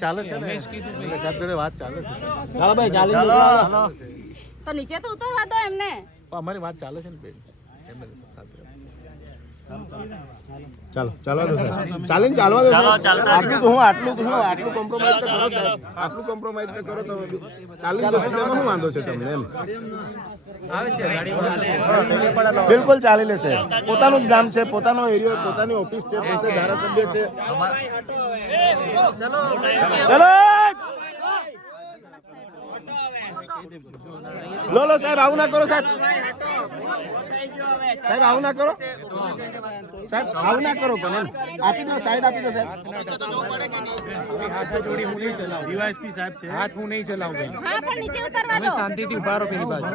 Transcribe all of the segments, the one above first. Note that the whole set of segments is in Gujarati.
ચાલે છે ને? સાહેબ જોડે વાત ચાલે છે. ચાલો ભાઈ ચાલી. તો નીચે તો ઉતરવા દો એમને. અમારી વાત ચાલે છે ને બેન. ચાલો ચાલો દો સાહેબ. ચાલીને ચાલવા દો સાહેબ. આટલું તો હું આટલું હું આટલું કોમ્પ્રોમાઇઝ તો કરો સાહેબ. આટલું કોમ્પ્રોમાઇઝ તો કરો તમે ચાલીને જશો તો શું વાંધો છે તમને એમ? બિલકુલ ચાલી લેશે. પોતાનું ગામ છે પોતાનો એરિયો પોતાની ઓફિસ છે પોતે ધારાસભ્ય છે. ચલો. લો લો સાહેબ આવું ના કરો સાહેબ. સાહેબ આવું ના કરો. સાહેબ આવું ના કરો પણ એમ. આપી દો સાહેબ આપી દો સાહેબ. હાથ જોડી હું નહીં ચલાવું ડીવાયએસપી સાહેબ છે હાથ હું નહીં ચલાવું હા પણ નીચે ઉતરવા દો. શાંતિથી ઊભા રહો પેલી બાજુ.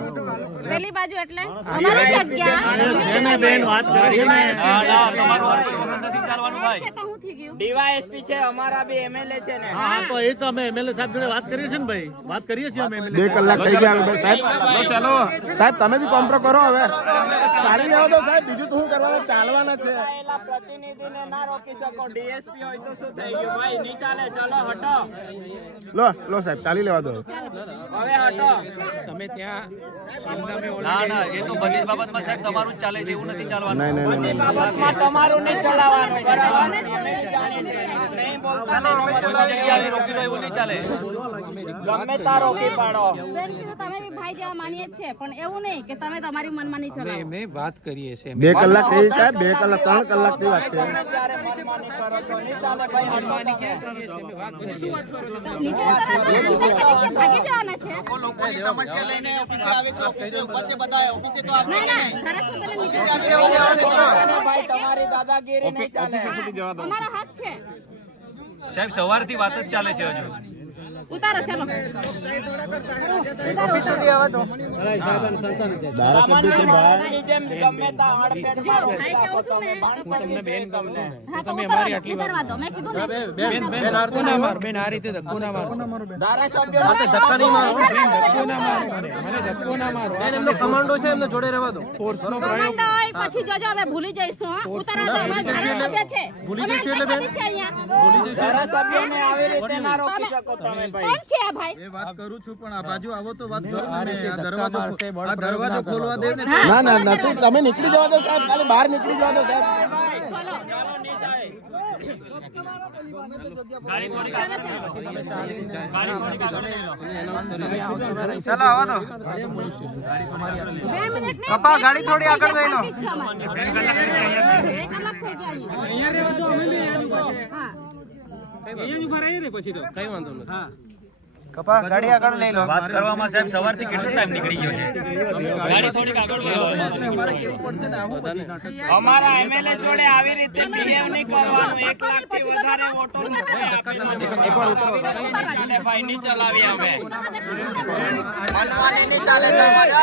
પેલી બાજુ એટલે અમારી જગ્યા. બેન વાત કરી છે તો હું થઈ ગયું ડીવાયએસપી છે અમારા બી એમએલએ છે ને. હા તો એ તો અમે એમએલએ સાહેબ જોડે વાત કરીએ છીએ ને ભાઈ? વાત કરીએ છીએ અમે બે કલાક થઈ ગયા ભાઈ સાહેબ. સાહેબ તમે બી કોમ્પ્રો કરો હવે. ચાલી લેવા દો સાહેબ બીજું તો શું કરવાના? ચાલવાના છે. એલા પ્રતિનિધિને ના રોકી શકો. ડીએસપી હોય તો શું થઈ ગયું? ભાઈ નહીં ચાલે. ચાલો હટો. લો લો સાહેબ ચાલી લેવા દો. હવે હટો. તમે ત્યાં ના ના એ તો બધી બાબતમાં સાહેબ તમારું જ ચાલે છે એવું નથી ચાલવાનું. નહીં નહીં નહીં તમારું નહીં ચલાવવાનું. બરાબર? ગમે ત્યાં રોકી પાડો. તમે ભાઈ જેવા માનીએ જ પણ એવું નહીં કે તમે તમારી મનમાની ચલાવો. અમે વાત કરીએ છીએ. બે કલાક થઈ સાહેબ બે કલાક ત્રણ કલાકથી વાત છે. ત્યારે મનમાની કરો છો નહીં ચાલે ભાઈ હટો તમે. નીચે ઉતરવા દો અંદર કે નીચે ભાગી જવાના છે. લોકોની સમસ્યા લઈને ઓફિસે આવે છે ઓફિસે ઊભા છે બધા ઓફિસે તો આવશે ના ના ધારાસભ્યને નીચે? ભાઈ તમારી દાદાગીરી નહીં ચાલે. અમારા હાથ છે. સાહેબ સવારથી વાત જ ચાલે છે હજુ. ઉતારો ચાલો. કમાન્ડો છે એમને જોડે રહેવા દો. ફોર્સ નો પ્રયોગ. પછી જોજો અમે ભૂલી જઈશું છે. ભૂલી જઈશું એટલે બેન? અહીંયા. ધારાસભ્યોને આવી રીતે ના રોકી શકો તમે. ભાઈ? છે આ ભાઈ? એ વાત કરું છું પણ આ બાજુ આવો તો વાત કરો આ દરવાજો આ દરવાજો ખોલવા દે ને ના ના નથી તમે નીકળી જવા દો સાહેબ ખાલી બહાર નીકળી જવા દો સાહેબ. બે મિનિટ ને કપા ગાડી થોડી આગળ લઈ લો. બે કલાક ગાડી આગળ લઈ લો. વાત કરવામાં સાહેબ સવારથી કેટલો ટાઈમ નીકળી ગયો છે? અમારા એમએલએ જોડે આવી રીતે બિહેવ નહીં કરવાનું. એક લાખથી વધારે ઓટો ચાલે ભાઈ નહીં ચલાવી અમે. મનમાની નહીં ચાલે તમારે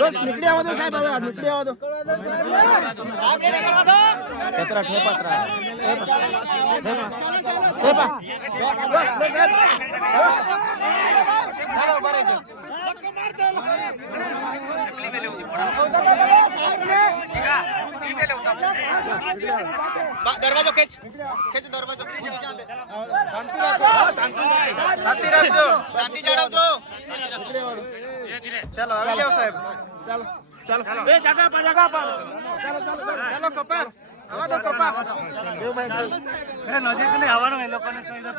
બસ નીકળી આવવા દો સાહેબ હવે નીકળી આવવા દો ઠેપરા ઠેપરા ઠેપા દરવાજો ખેંચ. ખેંચ દરવાજો. શાંતિ રાખજો. શાંતિ જાળવજો. ચાલો આવી જાઓ સાહેબ. ચાલો. ચાલો. એ જગા પર જગા પર. ચાલો ચાલો ચાલો. કપા આવા દો કપા દેવભાઈ નજીક નહીં આવવાનું એ લોકોને કહી દો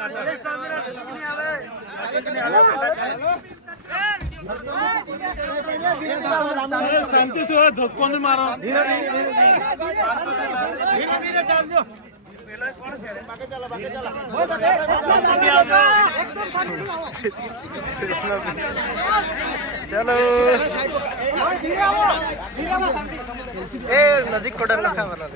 શાંતિથી હોય ધક્કો નહીં મારો. ધીરે ધીરે ચાલજો. એ નજીક કોડર લખાવવાના